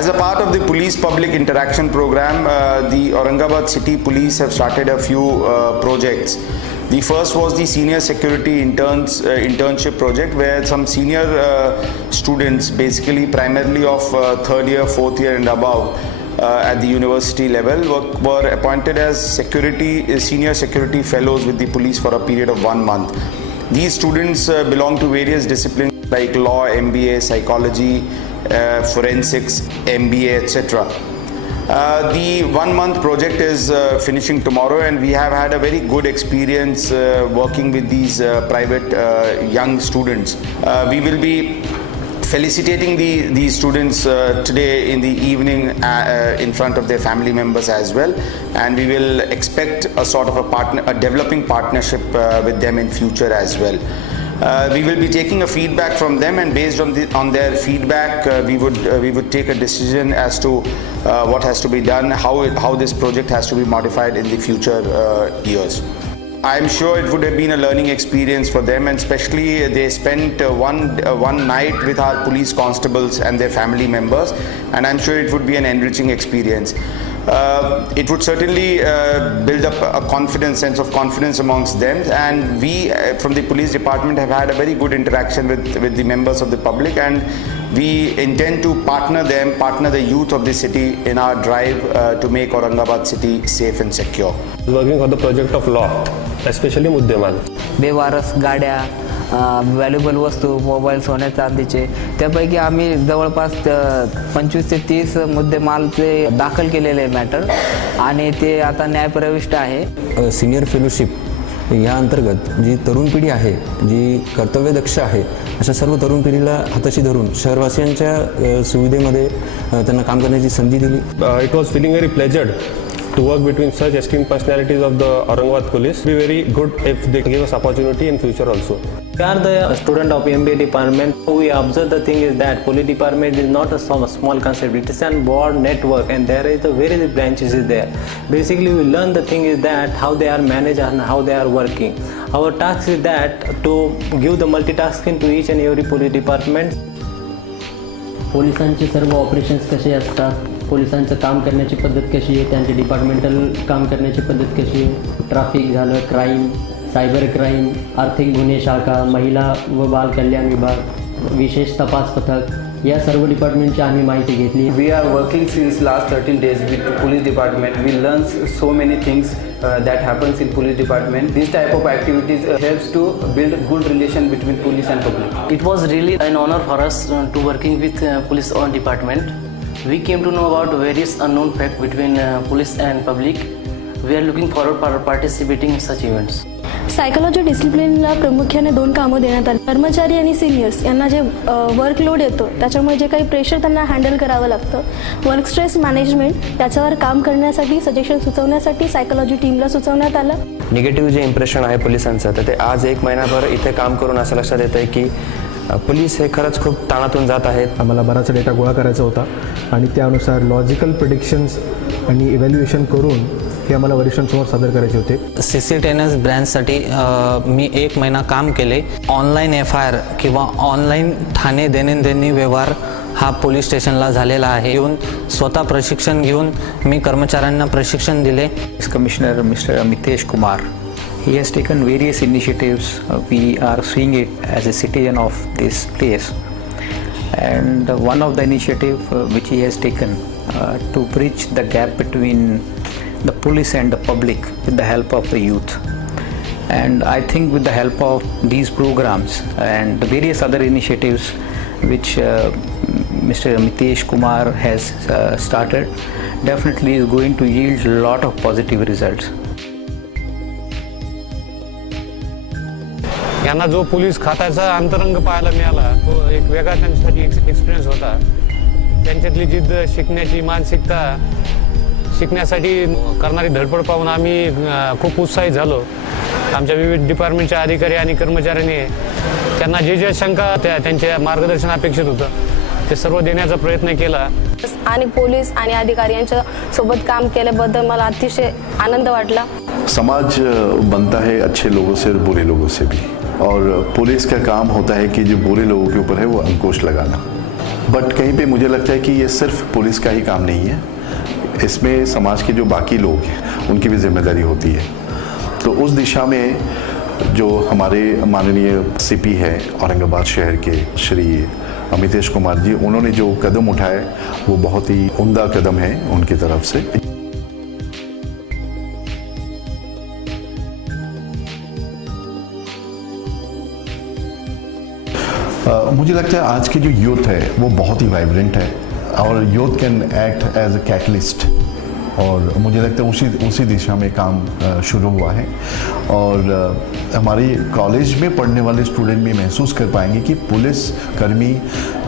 As a part of the police public interaction program, the Aurangabad City Police have started a few projects. The first was the senior security internship project, where some senior students, basically primarily of third year, fourth year and above, at the university level, were appointed as senior security fellows with the police for a period of 1 month. These students belong to various disciplines like law, MBA, psychology, forensics, MBA, etc. The 1 month project is finishing tomorrow, and we have had a very good experience working with these private young students. We will be felicitating these students today in the evening in front of their family members as well, and we will expect a sort of a developing partnership with them in future as well. We will be taking a feedback from them, and based on their feedback, we would take a decision as to what has to be done, how this project has to be modified in the future years. I'm sure it would have been a learning experience for them, and especially they spent one night with our police constables and their family members, and I'm sure it would be an enriching experience. It would certainly build up a sense of confidence amongst them, and we from the police department have had a very good interaction with the members of the public, and we intend to partner the youth of the city in our drive to make Aurangabad city safe and secure. Working for the project of law, especially मुद्देमाल. बेवारस गाड्या, valuable वस्तू, mobile, सोने चांदीचे, त्यापैकी आम्ही जवळपास 25 ते 30 मुद्देमालचे दाखल केलेले मॅटर, आणि ते आता न्यायप्रविष्ट आहे. सीनियर फेलोशिप या अंतर्गत जी तरुण पिढी आहे, जी कर्तव्यदक्ष आहे, अशा सर्व तरुण पिढीला हाताशी धरून शहरवासियांच्या सुविधेमध्ये त्यांना काम करण्याची संधी दिली. It was feeling very pleasured to work between such esteemed personalities of the Aurangabad police. Be very good if they give us opportunity in future also. We are the student of MBA department. We observe the thing is that police department is not a small concept. It is a broad network, and there is a various branches is there. Basically, we learn the thing is that how they are managed and how they are working. Our task is that to give the multitasking to each and every police department. पोलिसांचे सर्व operations कसे असतात, पोलिसांचं काम करण्याची पद्धत कशी आहे, त्यांचे डिपार्टमेंटल काम करण्याची पद्धत कशी आहे, ट्रॅफिक झालं, क्राईम, सायबर क्राईम, आर्थिक गुन्हे शाखा, महिला व बाल कल्याण विभाग, विशेष तपास पथक, या सर्व डिपार्टमेंटची आम्ही माहिती घेतली. We are working since last 13 days with the police department. We learn so many things that happens in police department. This type of activities helps to build good relation between police and public. It was really an honor for us to working with police department. We came to know about various unknown facts between police and public. We are looking forward for participating in such events. Psychology डिसिप्लिनला प्रामुख्याने 2 कामं देण्यात आली. कर्मचारी आणि seniors यांना जे workload येतो, त्याच्यामुळे जे काही प्रेशर त्यांना हँडल करावं लागतं, वर्क स्ट्रेस मॅनेजमेंट, त्याच्यावर काम करण्यासाठी सजेशन सुचवण्यासाठी सायकोलॉजी टीमला सुचवण्यात आलं. निगेटिव्ह जे इम्प्रेशन आहे पोलिसांचं, तर ते आज 1 महिनाभर इथे काम करून असं लक्षात येतं आहे की पोलीस हे खरंच खूप ताणातून जात आहेत. आम्हाला बराचसा डेटा गोळा करायचा होता, आणि त्यानुसार लॉजिकल प्रिडिक्शन्स आणि इव्हॅल्युएशन करून हे आम्हाला वरिष्ठांसमोर सादर करायचे होते. CCTNS ब्रँचसाठी मी 1 महिना काम केले. ऑनलाईन FIR किंवा ऑनलाईन ठाणे देणेघेणी व्यवहार हा पोलीस स्टेशनला झालेला आहे. येऊन स्वतः प्रशिक्षण घेऊन मी कर्मचाऱ्यांना प्रशिक्षण दिले. Commissioner Mr. Amitesh Kumar, he has taken various initiatives. We are seeing it as a citizen of this place, and one of the initiative which he has taken to bridge the gap between the police and the public with the help of the youth. And I think with the help of these programs and the various other initiatives which Mr. Amitesh Kumar has started, definitely is going to yield a lot of positive results. यांना जो police खात्याचा अंतरंग पाहायला मिळाला, तो एक वेगळा त्यांच्यासाठी एक्सपिरियन्स होता. त्यांच्यातली जिद्द, शिकण्याची मानसिकता, शिकण्यासाठी करणारी धडपड पाहून आम्ही खूप उत्साहित झालो. आमच्या विविध डिपार्टमेंटच्या अधिकारी आणि कर्मचाऱ्यांनी त्यांना जे शंका त्यांच्या मार्गदर्शन अपेक्षित होतं ते सर्व देण्याचा प्रयत्न केला. आणि पोलीस आणि अधिकारी यांच्या सोबत काम केल्याबद्दल मला अतिशय आनंद वाटला. समाज बनता है अच्छे लोगों से और बुरे लोगों से भी, और पुलिस का काम होता है कि जो बुरे लोगों के ऊपर है वो अंकुश लगाना. बट कहीं पे मुझे लगता है कि ये सिर्फ पुलिस का ही काम नहीं है, इसमें समाज के जो बाकी लोग हैं उनकी भी जिम्मेदारी होती है। तो उस दिशा में जो हमारे माननीय सीपी है औरंगाबाद शहर के श्री अमितेश कुमार जी, उन्होंने जो कदम उठाए वो बहुत ही उम्दा कदम है उनकी तरफ से। मुझे लगता है आज की जो यूथ है वो बहुत ही वाइब्रेंट है और youth can act as a catalyst, और मुझे लगता है उसी दिशा में काम शुरू हुआ है। और हमारे कॉलेज में पढ़ने वाले स्टूडेंट भी महसूस कर पाएंगे कि पुलिस कर्मी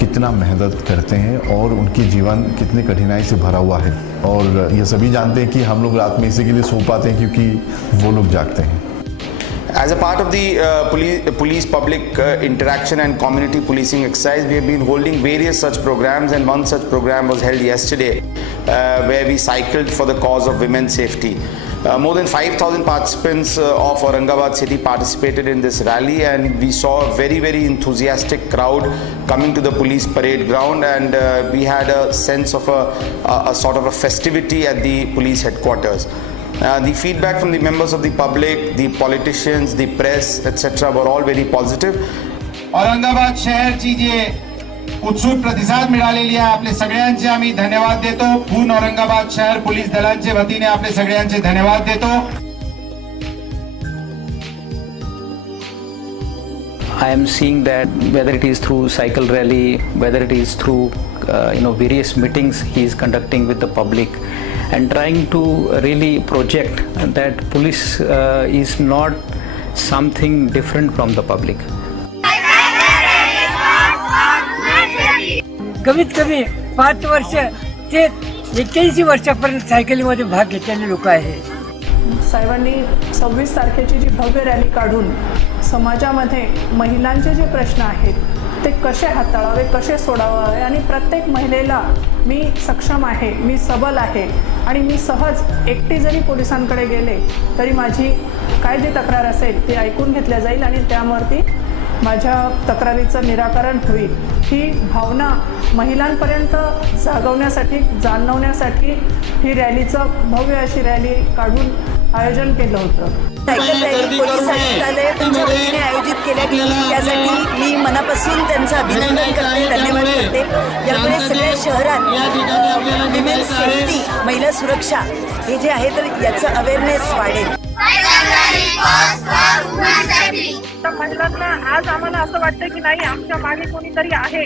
कितना मेहनत करते हैं और उनकी जीवन कितनी कठिनाई से भरा हुआ है। और ये सभी जानते हैं कि हम लोग रात में इसी के लिए सो पाते हैं क्योंकि वो लोग जागते हैं। As a part of the police public interaction and community policing exercise, we have been holding various such programs, and one such program was held yesterday where we cycled for the cause of women's safety. More than 5,000 participants of Aurangabad city participated in this rally, and we saw a very, very enthusiastic crowd coming to the police parade ground, and we had a sense of a sort of a festivity at the police headquarters. The feedback from the members of the public, the politicians, the press, etc. were all very positive. Aurangabad शहरची जे उत्सुक प्रतिसाद मिळालेली आहे, आपले सगळ्यांचे आम्ही धन्यवाद देतो। पूर्ण औरंगाबाद शहर पोलीस दलांच्या वतीने आपले सगळ्यांचे धन्यवाद देतो। I am seeing that whether it is through cycle rally, whether it is through various meetings he is conducting with the public, and trying to really project that police is not something different from the public. कमीत कमी 5 वर्ष ते 81 वर्षापर्यंत सायकलीमध्ये भाग घेतलेले लोक आहेत। साहेबांनी 26 तारखेची जी भव्य रॅली काढून समाजामध्ये महिलांचे जे प्रश्न आहेत ते कसे हाताळावे, कसे सोडावावे, आणि प्रत्येक महिलेला मी सक्षम आहे, मी सबल आहे आणि मी सहज एकटी जरी पोलिसांकडे गेले तरी माझी काय जी तक्रार असेल ती ऐकून घेतल्या जाईल आणि त्यावरती माझ्या तक्रारीचं निराकरण होईल, ही भावना महिलांपर्यंत जागवण्यासाठी, जाणवण्यासाठी ही रॅलीचं भव्य अशी रॅली काढून आयोजन केलं होतं। सायकल रॅली पोलीस आयुक्तालय तुमच्या वतीने आयोजित केल्या गेली, त्यासाठी मी मनापासून त्यांचं अभिनंदन करते, धन्यवाद करते। यामुळे सगळ्या शहरात विमेन सेफ्टी, महिला सुरक्षा हे जे आहे तर याचं अवेअरनेस वाढेल। महिलांना आज आम्हाला असं वाटतं की नाही, आमच्या मागे कोणीतरी आहे,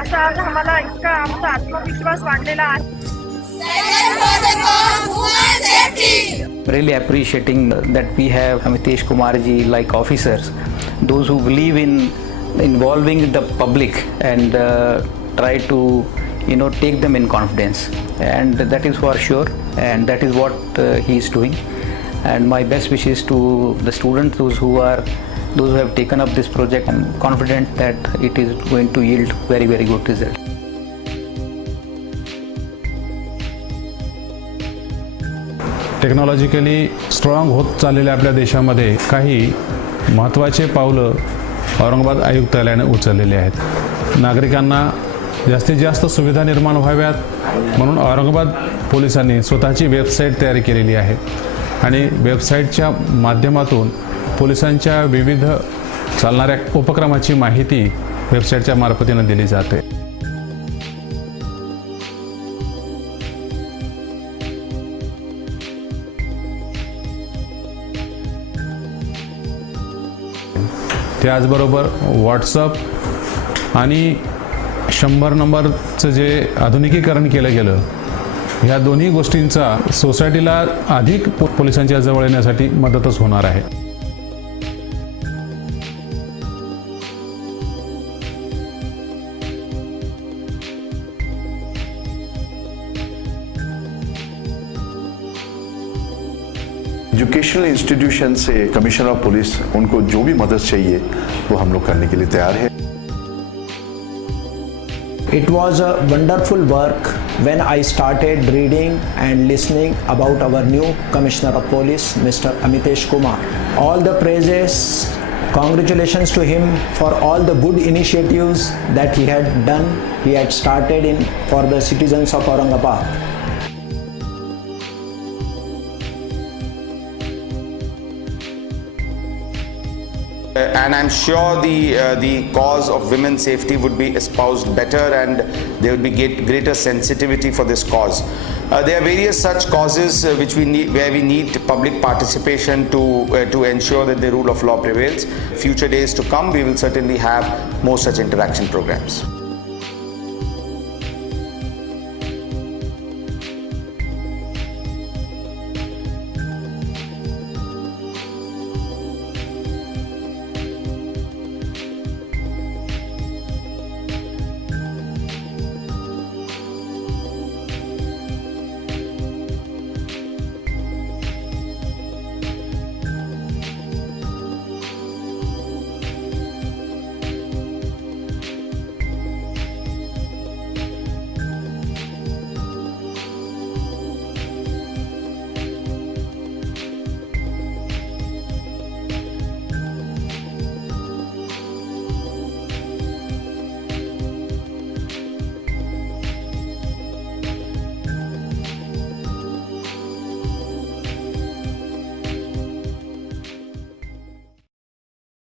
असं आज आम्हाला इतका आमचा आत्मविश्वास वाढलेला आहे। Really appreciating that we have Amitesh Kumar ji like officers, those who believe in involving the public and try to take them in confidence, and that is for sure, and that is what he is doing. And my best wishes to the students, those who have taken up this project. I'm confident that it is going to yield very, very good result. Technologically strong होत चाललेल्या आपल्या देशामध्ये काही महत्त्वाचे पावलं औरंगाबाद आयुक्तालयाने उचललेले आहेत। नागरिकांना जास्तीत जास्त सुविधा निर्माण व्हाव्यात म्हणून औरंगाबाद पोलिसांनी स्वतःची वेबसाईट तयार केलेली आहे आणि वेबसाईटच्या माध्यमातून पोलिसांच्या विविध चालणाऱ्या उपक्रमाची माहिती वेबसाईटच्या मार्फतीने दिली जाते। त्याचबरोबर व्हॉट्सअप आणि 100 नंबरचं जे आधुनिकीकरण केलं गेलं, ह्या दोन्ही गोष्टींचा सोसायटीला अधिक पोलिसांच्या जवळ येण्यासाठी मदतच होणार आहे। एजुकेशनल इंस्टीट्यूशन से कमिश्नर ऑफ पुलिस उनको जो भी मदद चाहिए वो हम लोग करने के लिए तैयार है। It was a wonderful work when I started reading and listening about our new Commissioner of Police, Mr. Amitesh Kumar. All the praises Congratulations to him for all the good initiatives that he had done, he had started in for the citizens of Aurangabad. And I'm sure the cause of women's safety would be espoused better, and there would be greater sensitivity for this cause. There are various such causes which we need, where we need public participation to ensure that the rule of law prevails. Future days to come, we will certainly have more such interaction programs.